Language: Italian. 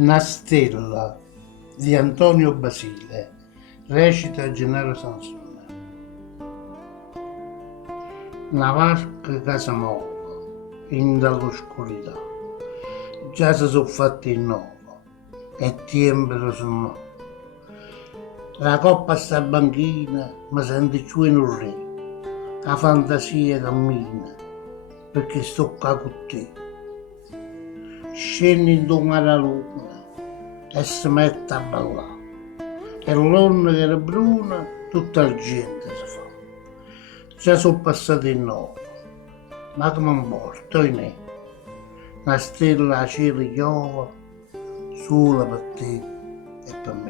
Una stella di Antonio Basile, recita Gennaro Sansone. Una varca che si muove in dall'oscurità, già si sono fatti in nuovo e tiembra sul no. La coppa sta a banchina, ma sente più in un re, la fantasia cammina, perché sto qua con te. Scendi intorno alla luna e si mette a ballare. E l'onna che era bruna, tutta la gente si fa. Già sono passati in nuovo, ma come importa, ne? Una stella a cielo chiova, sola per te e per me.